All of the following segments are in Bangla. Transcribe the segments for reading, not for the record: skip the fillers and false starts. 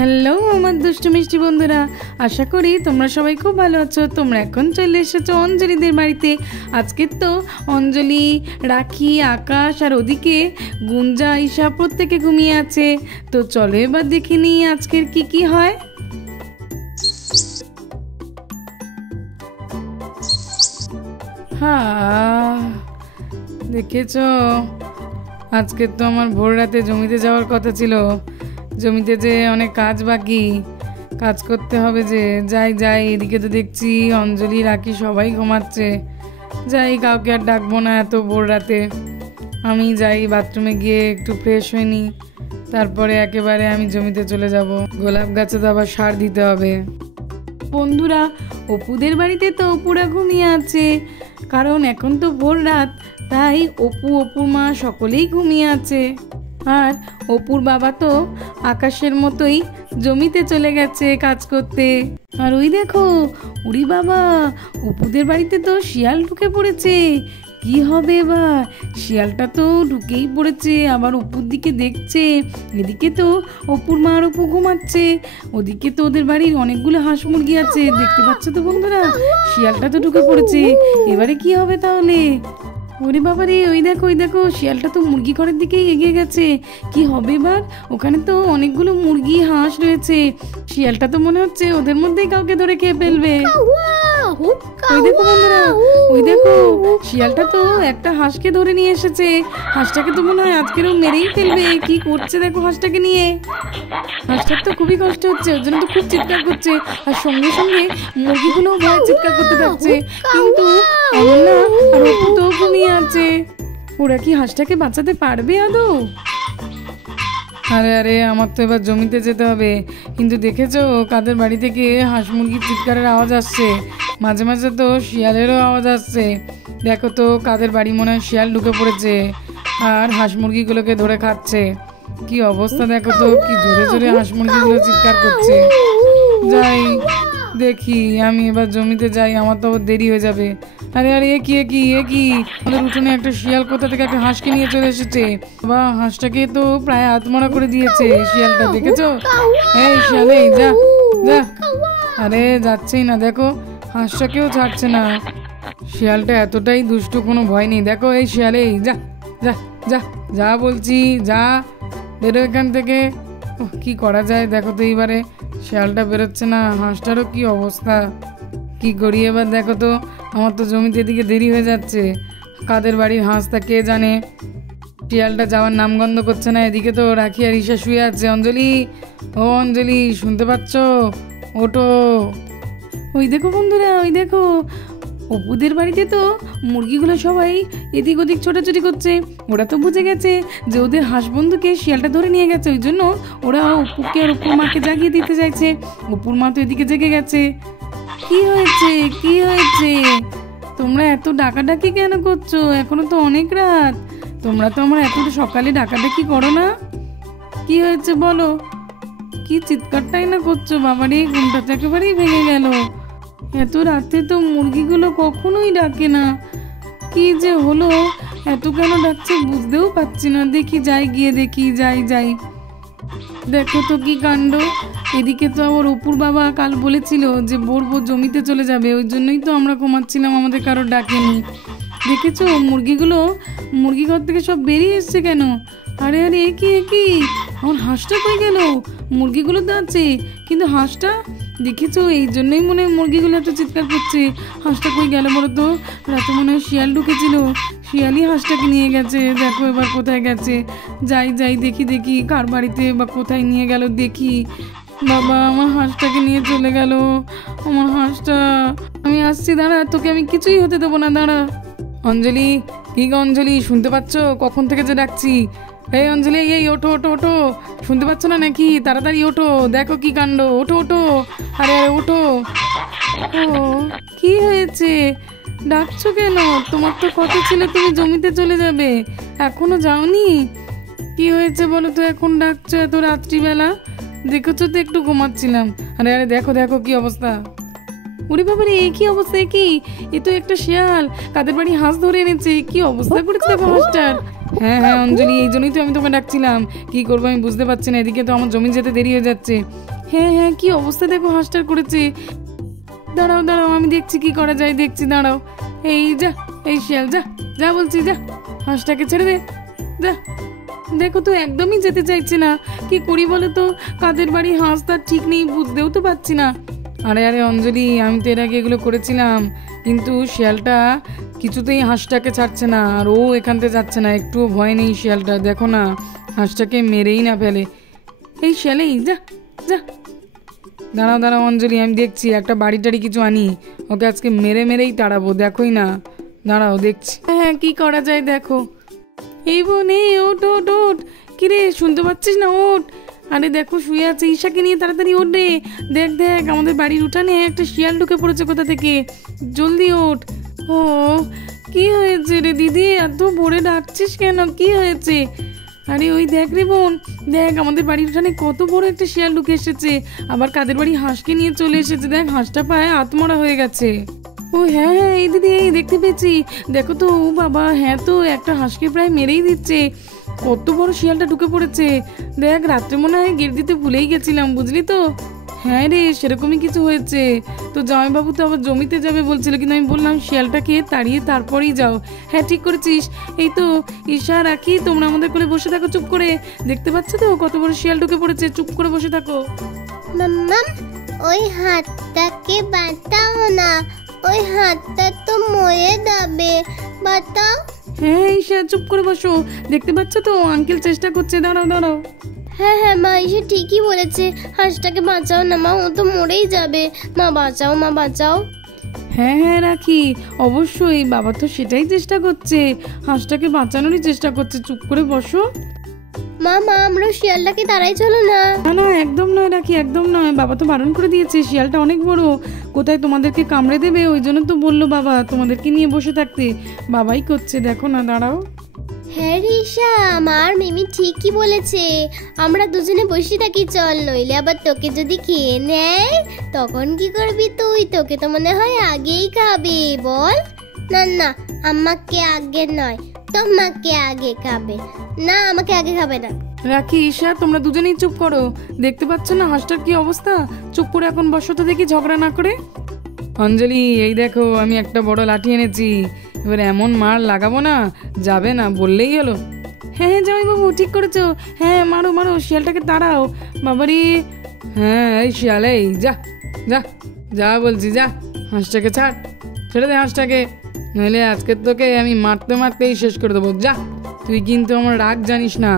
হ্যালো আমার দুষ্টু মিষ্টি বন্ধুরা, আশা করি তোমরা সবাই খুব ভালো আছো। তোমরা এখন চলে এসেছো অঞ্জলিদের বাড়িতে। আজকে তো অঞ্জলি, রাখি, আকাশ আর ওদিকে গুঞ্জা, ঈশা প্রত্যেকে ঘুমিয়ে আছে। তো চলো এবার দেখে নিই আজকের কি কি হয়। দেখেছো, আজকে তো আমার ভোর রাতে জমিতে যাওয়ার কথা ছিল। জমিতে যে অনেক কাজ বাকি, কাজ করতে হবে। যে যাই এদিকে তো দেখছি অঞ্জলি, রাখি সবাই ঘুমাচ্ছে। যাই, কাউকে আর ডাকবো না এত ভোর রাতে। আমি যাই বাথরুমে গিয়ে একটু ফ্রেশ হয়ে নিই, তারপরে একেবারে আমি জমিতে চলে যাব। গোলাপ গাছে তো আবার সার দিতে হবে। বন্ধুরা, অপুদের বাড়িতে তো অপুরা ঘুমিয়ে আছে, কারণ এখন তো ভোর রাত, তাই অপুর মা সকলেই ঘুমিয়ে আছে। আর অপুর বাবা তো আকাশের মতোই জমিতে চলে গেছে কাজ করতে। আর ওই দেখো, উড়ি বাবা, অপুদের বাড়িতে তো শিয়াল ঢুকে পড়েছে। কি হবে এবার? শিয়ালটা তো ঢুকেই পড়েছে, আবার অপুর দিকে দেখছে। এদিকে তো অপুর মা আর অপু ঘুমাচ্ছে, ওদিকে তো ওদের বাড়ির অনেকগুলো হাঁস মুরগি আছে। দেখতে পাচ্ছ তো বন্ধুরা, শিয়ালটা তো ঢুকে পড়েছে। এবারে কি হবে তাহলে? ওরে বাবা রে, ওই দেখো শিয়ালটা তো মুরগি ঘরের দিকেই এগিয়ে গেছে। কি হবে এবার? ওখানে তো অনেকগুলো মুরগি, হাঁস রয়েছে। শিয়ালটা তো মনে হচ্ছে ওদের মধ্যেই কাউকে ধরে খেয়ে ফেলবে। ওই দেখো বন্ধুরা, ওই দেখো শিয়ালটা তো একটা হাঁসকে ধরে নিয়ে এসেছে। হাঁসটাকে তো মনে হয় আজকেরও মেরেই ফেলবে। কি করছে দেখো হাঁসটাকে নিয়ে। হাঁসটার তো খুবই কষ্ট হচ্ছে, ওর জন্য তো খুব চিৎকার করছে। আর সঙ্গে সঙ্গে মুরগিগুলোও ভয় চিৎকার করতে থাকছে। কিন্তু এমন না, আর অপু তো ঘুমিয়ে আছে। ওরা কি হাঁসটাকে বাঁচাতে পারবে আদৌ? আরে আমার তো এবার জমিতে যেতে হবে। কিন্তু দেখেছো কাদের বাড়ি থেকে হাঁস মুরগির চিৎকারের আওয়াজ আসছে, মাঝে মাঝে তো শিয়ালেরও আওয়াজ আসছে। দেখো তো কাদের বাড়ি, মনে হয় শিয়াল ঢুকে পড়েছে আর হাঁস মুরগিগুলোকে ধরে খাচ্ছে। কি অবস্থা দেখো তো, কি জোরে জোরে হাঁস মুরগিগুলো চিৎকার করছে। যাই দেখি, আমি এবার জমিতে যাই, আমার তো আবার দেরি হয়ে যাবে। আরে এ কি আমাদের উঠোনে একটা শিয়াল কোথা থেকে একটা হাঁসকে নিয়ে চলে এসেছে। বা হাঁসটাকে তো প্রায় আত্মরা করে দিয়েছে শিয়ালটা, দেখেছো? এই শিয়াল, এই যা। আরে যাচ্ছেই না, দেখো হাঁসটাকেও ছাড়ছে না। শিয়ালটা এতটাই দুষ্টু, কোনো ভয় নেই। দেখো এই শিয়াল, এই যা যা যা যা বলছি, যা বেরো এখান থেকে। কি করা যায় দেখো তো, এইবারে শিয়ালটা বেরোচ্ছে না। হাঁসটারও কি অবস্থা, কি করি এবার? দেখো তো আমার তো জমিতে এদিকে দেরি হয়ে যাচ্ছে। কাদের বাড়ির হাঁসটা কে জানে। শিয়ালটা যাওয়ার নামগন্ধ করছে না। এদিকে তো রাখি আর ঈশা শুয়ে আছে। অঞ্জলি, ও অঞ্জলি, শুনতে পাচ্ছ? ওঠো। ওই দেখো বন্ধুরা, ওই দেখো অপুদের বাড়িতে তো মুরগিগুলো সবাই এদিক ওদিক ছোটাছুটি করছে। ওরা তো বুঝে গেছে যে ওদের হাঁস বন্ধুকে শিয়ালটা ধরে নিয়ে গেছে, ওই জন্য ওরা অপুকে আর অপুর মাকে জাগিয়ে দিতে চাইছে। অপুর মা তো এদিকে জেগে গেছে। কি হয়েছে? তোমরা এত ডাকাডাকি কেন করছো? এখনো তো অনেক রাত। তোমরা তো আমার এত সকালে ডাকাডাকি করো না। কি হয়েছে বলো? কি চিৎকারটাই না করছো? বাবারে, ঘুমটা তো একেবারেই ভেঙে গেল। এত রাতে তো মুরগিগুলো কখনোই ডাকে না। কি যে হলো, এত কেন ডাকছে বুঝতেও পারছি না। দেখি যাই, গিয়ে দেখি, যাই। দেখো তো কি কাণ্ড। এদিকে তো আবার অপুর বাবা কাল বলেছিল যে ভোর জমিতে চলে যাবে, ওই জন্যই তো আমরা ঘুমাচ্ছিলাম, আমাদের কারোর ডাকেনি। দেখেছো মুরগিগুলো মুরগি ঘর থেকে সব বেরিয়ে এসছে কেন? আরে এ কি আমার হাঁসটা কই গেল? মুরগিগুলো তো আছে, কিন্তু হাঁসটা, দেখেছো এই জন্যই মনে হয় মুরগিগুলো এত চিৎকার করছে। হাঁসটা কই গেল বলো তো? রাতে মনে হয় শিয়াল ঢুকেছিল, শিয়ালই হাঁসটাকে নিয়ে গেছে। দেখো এবার কোথায় গেছে। যাই দেখি কার বাড়িতে বা কোথায় নিয়ে গেল দেখি। বাবা, আমার হাঁসটাকে নিয়ে চলে গেল। আমার হাঁসটা, আমি আসছি, দাঁড়া, তোকে আমি কিছুই হতে দেবো না, দাঁড়া। অঞ্জলি, কি গো অঞ্জলি, শুনতে পাচ্ছ? কখন থেকে যে ডাকছি। এই অঞ্জলি, এই ওঠো, শুনতে পাচ্ছ না নাকি? তাড়াতাড়ি ওঠো, দেখো কি কাণ্ড। ওঠো, আরে ওঠো। ও, কি হয়েছে? ডাকছো কেন? তোমার তো কথা ছিল তুমি জমিতে চলে যাবে, এখনো যাওনি। কি হয়েছে বলো তো, এখন ডাকছো এত রাত্রিবেলা? দেখেছো তো একটু ঘুমাচ্ছিলাম। আরে দেখো কি অবস্থা। ওরে বাবারে, কি অবস্থা! এ তো একটা শিয়াল কাদের বাড়ি হাঁস ধরে এনেছে। কি অবস্থা করেছে দেখো হাঁসটার। হ্যাঁ হ্যাঁ অঞ্জলি, এই জন্যই তো আমি তোমাকে ডাকছিলাম। কি করবো আমি বুঝতে পারছি না, এদিকে তো আমার জমি যেতে দেরি হয়ে যাচ্ছে। হ্যাঁ হ্যাঁ, কি অবস্থা দেখো হাঁসটার করেছে। দাঁড়াও দাঁড়াও, আমি দেখছি কি করা যায়, দেখছি, দাঁড়াও। এই যা, এই শিয়াল যা, যা বলছি যা, হাঁসটাকে ছেড়ে দে, যা। দেখো তো একদমই যেতে চাইছে না, কি করি বলো তো? কাদের বাড়ি হাঁস তার ঠিক নেই, বুঝতেও তো পারছি না। আরে আরে অঞ্জলি, আমি তো এর আগে এগুলো করেছিলাম, কিন্তু শিয়ালটা কিছুতেই হাঁসটাকে ছাড়ছে না, আর ও এখান থেকে যাচ্ছে না, একটুও ভয় নেই শিয়ালটা। দেখো না, হাঁসটাকে মেরেই না ফেলে। এই শিয়ালেই যা, যা। দাঁড়াও দাঁড়াও অঞ্জলি, আমি দেখছি একটা বাড়ি টাড়ি কিছু আনি, ওকে আজকে মেরে মেরেই তাড়াবো, দেখোই না। দাঁড়াও দেখছি, হ্যাঁ কি করা যায় দেখো। এই বোন, এই ওট ওট ওট, কিরে শুনতে পাচ্ছিস না? ওট। আরে দেখো শুয়ে আছে, ঈশাকে নিয়ে তাড়াতাড়ি ওঠ রে। দেখ দেখ, আমাদের বাড়ির উঠানে একটা শিয়াল ঢুকে পড়েছে কোথা থেকে, জলদি ওঠ। ও কি হয়েছে রে দিদি, এত ভোরে ডাকছিস কেন, কি হয়েছে? আরে ওই দেখ রে বোন, দেখ আমাদের বাড়ির উঠানে কত বড় একটা শিয়াল ঢুকে এসেছে, আবার কাদের বাড়ি হাঁসকে নিয়ে চলে এসেছে। দেখ হাঁসটা পায়ে আত্মরা হয়ে গেছে। ও হ্যাঁ হ্যাঁ, এই দিদি এই দেখতে পেয়েছি, দেখো তো। ও বাবা, হ্যাঁ তো একটা হাঁসকে প্রায় মেরেই দিচ্ছে, কত বড় শিয়ালটা ঢুকে পড়েছে। দেখ রাত্রে মনে হয় গেট দিতে ভুলেই গেছিলাম, বুঝলি তো। হ্যাঁ রে, সেরকমই কিছু হয়েছে। তো জামাইবাবু তো আবার জমিতে যাবে বলছিল, কিন্তু আমি বললাম শিয়ালটাকে তাড়িয়ে তারপরেই যাও। হ্যাঁ ঠিক করেছিস। এই তো ঈশা, রাখি, তোমরা আমাদের কোলে বসে থাকো চুপ করে। দেখতে পাচ্ছ তো কত বড় শিয়াল ঢুকে পড়েছে, চুপ করে বসে থাকো। মাম্মা, ওই হাতটাকে বাঁচাও না, ওই হাতটা তো মরে যাবে, বাঁচাও। হ্যাঁ ঈশা, চুপ করে বসো, দেখতে পাচ্ছ তো আঙ্কেল চেষ্টা করছে। দাঁড়াও দাঁড়াও। হ্যাঁ হ্যাঁ মা, ঈশা ঠিকই বলেছে, হাঁসটাকে বাঁচাও না মা, ও তো মরেই যাবে। মা বাঁচাও, মা বাঁচাও। হ্যাঁ হ্যাঁ রাখি, অবশ্যই, বাবা তো সেটাই চেষ্টা করছে, হাঁসটাকে বাঁচানোরই চেষ্টা করছে। চুপ করে বসো। মা মা, আমরা শিয়ালটাকে তাড়াই, চলো না। না না, একদম নয় রাখি, একদম নয়, বাবা তো বারণ করে দিয়েছে, শিয়ালটা অনেক বড়, কোথায় তোমাদেরকে কামড়ে দেবে, ওই জন্য তো বললো বাবা তোমাদেরকে নিয়ে বসে থাকতে। বাবাই করছে, দেখো না, দাঁড়াও। হ্যাঁ রিশা, আমার মিমি ঠিকই বলেছে, আমরা দুজনে বসে থাকি, চল, নইলে আবার তোকে যদি খেয়ে নেয় তখন কি করবি তুই? তোকে তো মনে হয় আগেই খাবে, বল। না না, আমাকে আগে নয়, তোমাকে আগে খাবে। না, আমাকে আগে খাবে না। রাখি, ঈশা, তোমরা দুজনেই চুপ করো, দেখতে পাচ্ছ না হাঁসটার কি অবস্থা। চুপ করে এখন বসো তো দেখি, ঝগড়া না করে। অঞ্জলি, এই দেখো আমি একটা বড় লাঠি এনেছি, এবার এমন মার লাগাবো না, যাবে না বললেই হলো। হ্যাঁ হ্যাঁ জামাইবাবু, ঠিক করেছো, হ্যাঁ মারো মারো, শিয়ালটাকে তাড়াও। বাবারি, হ্যাঁ এই শিয়াল, এই যা যা যা বলছি, যা, হাঁসটাকে ছাড়, ছেড়ে দে হাঁসটাকে, নইলে আজকে তোকে আমি মারতে মারতেই শেষ করে দেবো। যা, তুই কিন্তু আমার রাগ জানিস না,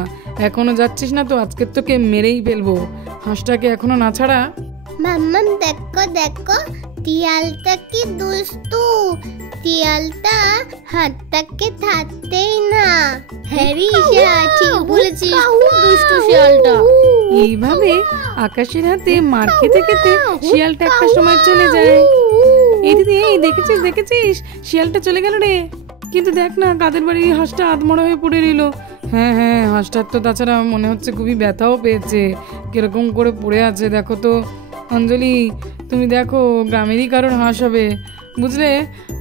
এখনো যাচ্ছিস না তো আজকে তোকে মেরেই ফেলবো। হাঁসটাকে এখনো না ছাড়া। মাম্মা দেখো দেখো, টিয়ালটা কি দুষ্টু, টিয়ালটা হাতটাকে থাকতেই না। হ্যাঁ রিশা, ঠিক বলেছিস, খুব দুষ্টু শিয়ালটা। এইভাবে আকাশের হাতে মার খেতে খেতে শিয়ালটা একটা সময় চলে যায়। এই দিদি, এই দেখেছিস দেখেছিস, শিয়ালটা চলে গেল রে। কিন্তু দেখ না, কাদের বাড়ির হাঁসটা আধমরা হয়ে পড়ে রইল। হ্যাঁ হ্যাঁ, হাঁসটার তো তাছাড়া মনে হচ্ছে খুবই ব্যথাও পেয়েছে, কিরকম করে পড়ে আছে দেখো তো। অঞ্জলি, তুমি দেখো, গ্রামেরই কারোর হাঁস হবে, বুঝলে।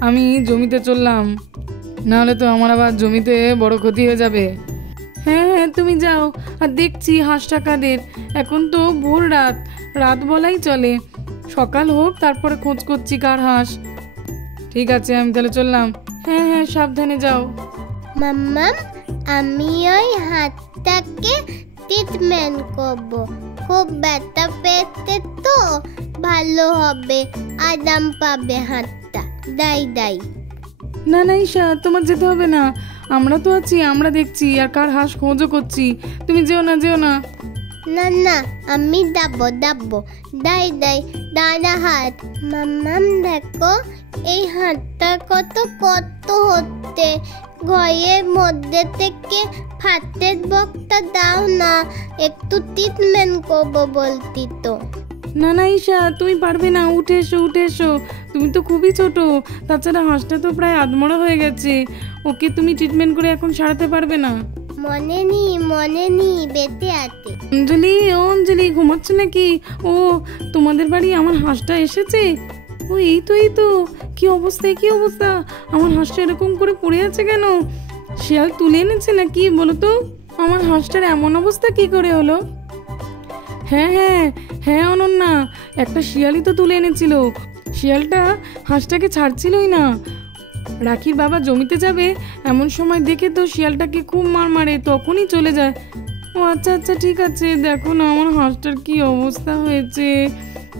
আমি জমিতে চললাম, নাহলে তো আমার আবার জমিতে বড় ক্ষতি হয়ে যাবে। হ্যাঁ হ্যাঁ তুমি যাও, আর দেখছি হাঁসটা কাদের। এখন তো ভোর রাত, রাত বলাই চলে, সকাল হোক তারপরে খোঁজ করছি কার হাঁস। ঠিক আছে, আমি তাহলে চললাম। হ্যাঁ হ্যাঁ, সাবধানে যাও। মাম্মা, আমি ওই হাতটাকে ট্রিটমেন্ট করব, খুব ব্যথা পেতে তো, ভালো হবে, আরাম পাবে হাতটা। দাই দাই। না না ঈশা, তোমার যেতে হবে না, আমরা তো আছি, আমরা দেখছি, আর কার হাঁস খোঁজও করছি। তুমি যেও না, যেও না। না না, আমি দাবো দাবো, দাই দাই, দাদা হাত। মাম্মাম দেখো, এই হাতটা কত কত হচ্ছে, ঘরের মধ্যে থেকে ফাটের বক্তা দাও না, একটু ট্রিটমেন্ট করবো বলতি তো। না না ঈশা, তুমি পারবে না, উঠে এসো উঠে এসো, তুমি তো খুবই ছোট, তাছাড়া হাঁসটা তো প্রায় আধমরা হয়ে গেছে, ওকে তুমি ট্রিটমেন্ট করে এখন সারাতে পারবে না। মনে নি বেঁচে আছে। অঞ্জলি, ও অঞ্জলি, ঘুমাচ্ছ নাকি? ও, তোমাদের বাড়ি আমার হাঁসটা এসেছে? ও এই তো, এই তো, কি অবস্থা, কি অবস্থা, আমার হাঁসটা এরকম করে পড়ে আছে কেন? শিয়াল তুলে এনেছে নাকি বলো তো? আমার হাঁসটার এমন অবস্থা কি করে হলো? হ্যাঁ হ্যাঁ হ্যাঁ অনন্যা, একটা শিয়ালই তো তুলে এনেছিল। শিয়ালটা হাঁসটাকে ছাড়ছিলই না। রাখির বাবা জমিতে যাবে এমন সময় দেখে তো শিয়ালটাকে খুব মার মারে, তখনই চলে যায়। ও আচ্ছা আচ্ছা ঠিক আছে, দেখো না আমার হাঁসটার কি অবস্থা হয়েছে,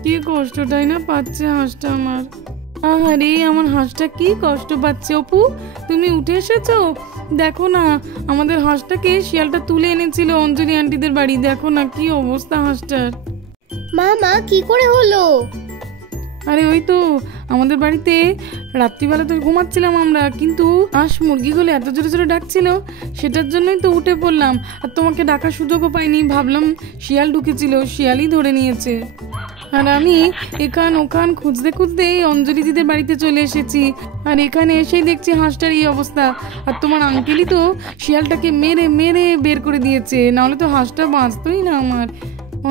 কি কষ্টটাই না পাচ্ছে হাঁসটা আমার। আহারে আমার হাঁসটা কি কষ্ট পাচ্ছে। অপু তুমি উঠে এসেছো? দেখো না আমাদের হাঁসটাকে শিয়ালটা তুলে এনেছিল অঞ্জলি আন্টিদের বাড়ি, দেখো না কি অবস্থা হাঁসটার। মা কি করে হলো? আরে ওই তো আমাদের বাড়িতে রাত্রিবেলা তো ঘুমাচ্ছিলাম আমরা, কিন্তু হাঁস মুরগিগুলো এত জোরে জোরে ডাকছিল, সেটার জন্যই তো উঠে পড়লাম। আর তোমাকে ডাকার সুযোগও পাইনি, ভাবলাম শিয়াল ঢুকেছিল, শিয়ালই ধরে নিয়েছে। আর আমি এখান ওখান খুঁজতে খুঁজতে অঞ্জলি দিদের বাড়িতে চলে এসেছি, আর এখানে এসেই দেখছি হাঁসটার এই অবস্থা। আর তোমার আঙ্কেলই তো শিয়ালটাকে মেরে মেরে বের করে দিয়েছে, নাহলে তো হাঁসটা বাঁচতই না আমার।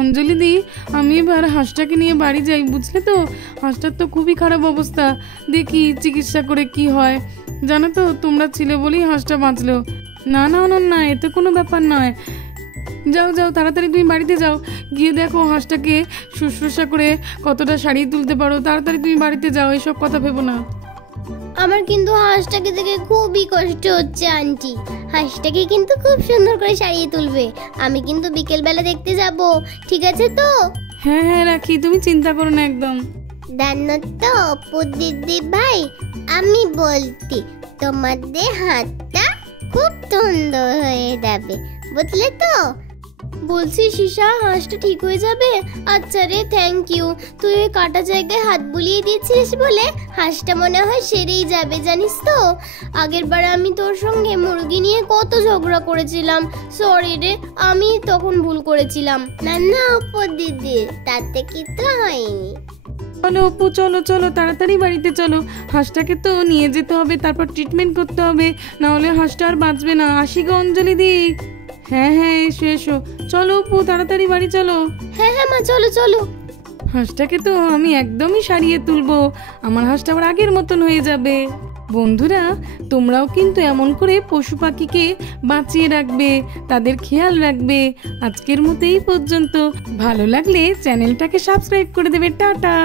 অঞ্জলি দি আমি এবার হাঁসটাকে নিয়ে বাড়ি যাই, বুঝলে তো? হাঁসটার তো খুবই খারাপ অবস্থা, দেখি চিকিৎসা করে কি হয়। জানো তো তোমরা ছিলে বলেই হাঁসটা বাঁচলো। না না অনন্যা, এতে কোনো ব্যাপার নয়। যাও যাও তাড়াতাড়ি তুমি বাড়িতে যাও, গিয়ে দেখো হাঁসটাকে শুশ্রূষা করে কতটা সারিয়ে তুলতে পারো। তাড়াতাড়ি তুমি বাড়িতে যাও, এসব কথা ভেবো না। আমার কিন্তু হাঁসটাকে দেখে খুবই কষ্ট হচ্ছে আন্টি। হাঁসটাকে কিন্তু খুব সুন্দর করে সারিয়ে তুলবে, আমি কিন্তু বিকেলবেলা দেখতে যাব, ঠিক আছে তো? হ্যাঁ হ্যাঁ রাখি, তুমি চিন্তা করো না একদম। জানো তো অপু দিদি ভাই, আমি বলছি তোমাদের হাতটা খুব সুন্দর হয়ে যাবে, বুঝলে তো? বলছি শিশা হাঁসটা ঠিক হয়ে যাবে? আচ্ছা রে, থ্যাংক ইউ। তুই ওই কাটা জায়গায় হাত বুলিয়ে দিয়েছিলিস বলে হাঁসটা মনে হয় সেরেই যাবে, জানিস তো? আগের বার আমি তোর সঙ্গে মুরগি নিয়ে কত ঝগড়া করেছিলাম, সরি রে, আমি তখন ভুল করেছিলাম। না না অপু দিদি, তাতে কিছু হয়নি। চলো অপু চলো চলো তাড়াতাড়ি বাড়িতে চলো, হাঁসটাকে তো নিয়ে যেতে হবে, তারপর ট্রিটমেন্ট করতে হবে, না হলে হাঁসটা আর বাঁচবে না। আসি গো অঞ্জলি দি। হ্যাঁ হ্যাঁ এসো এসো, চলো অপু তাড়াতাড়ি বাড়ি চলো। হ্যাঁ হ্যাঁ মা, চলো চলো। হাঁসটাকে তো আমি একদমই সারিয়ে তুলবো, আমার হাঁসটা আবার আগের মতন হয়ে যাবে। বন্ধুরা তোমরাও কিন্তু এমন করে পশু পাখিকে বাঁচিয়ে রাখবে, তাদের খেয়াল রাখবে। আজকের মতো এই পর্যন্ত, ভালো লাগলে চ্যানেলটাকে সাবস্ক্রাইব করে দেবে। টাটা।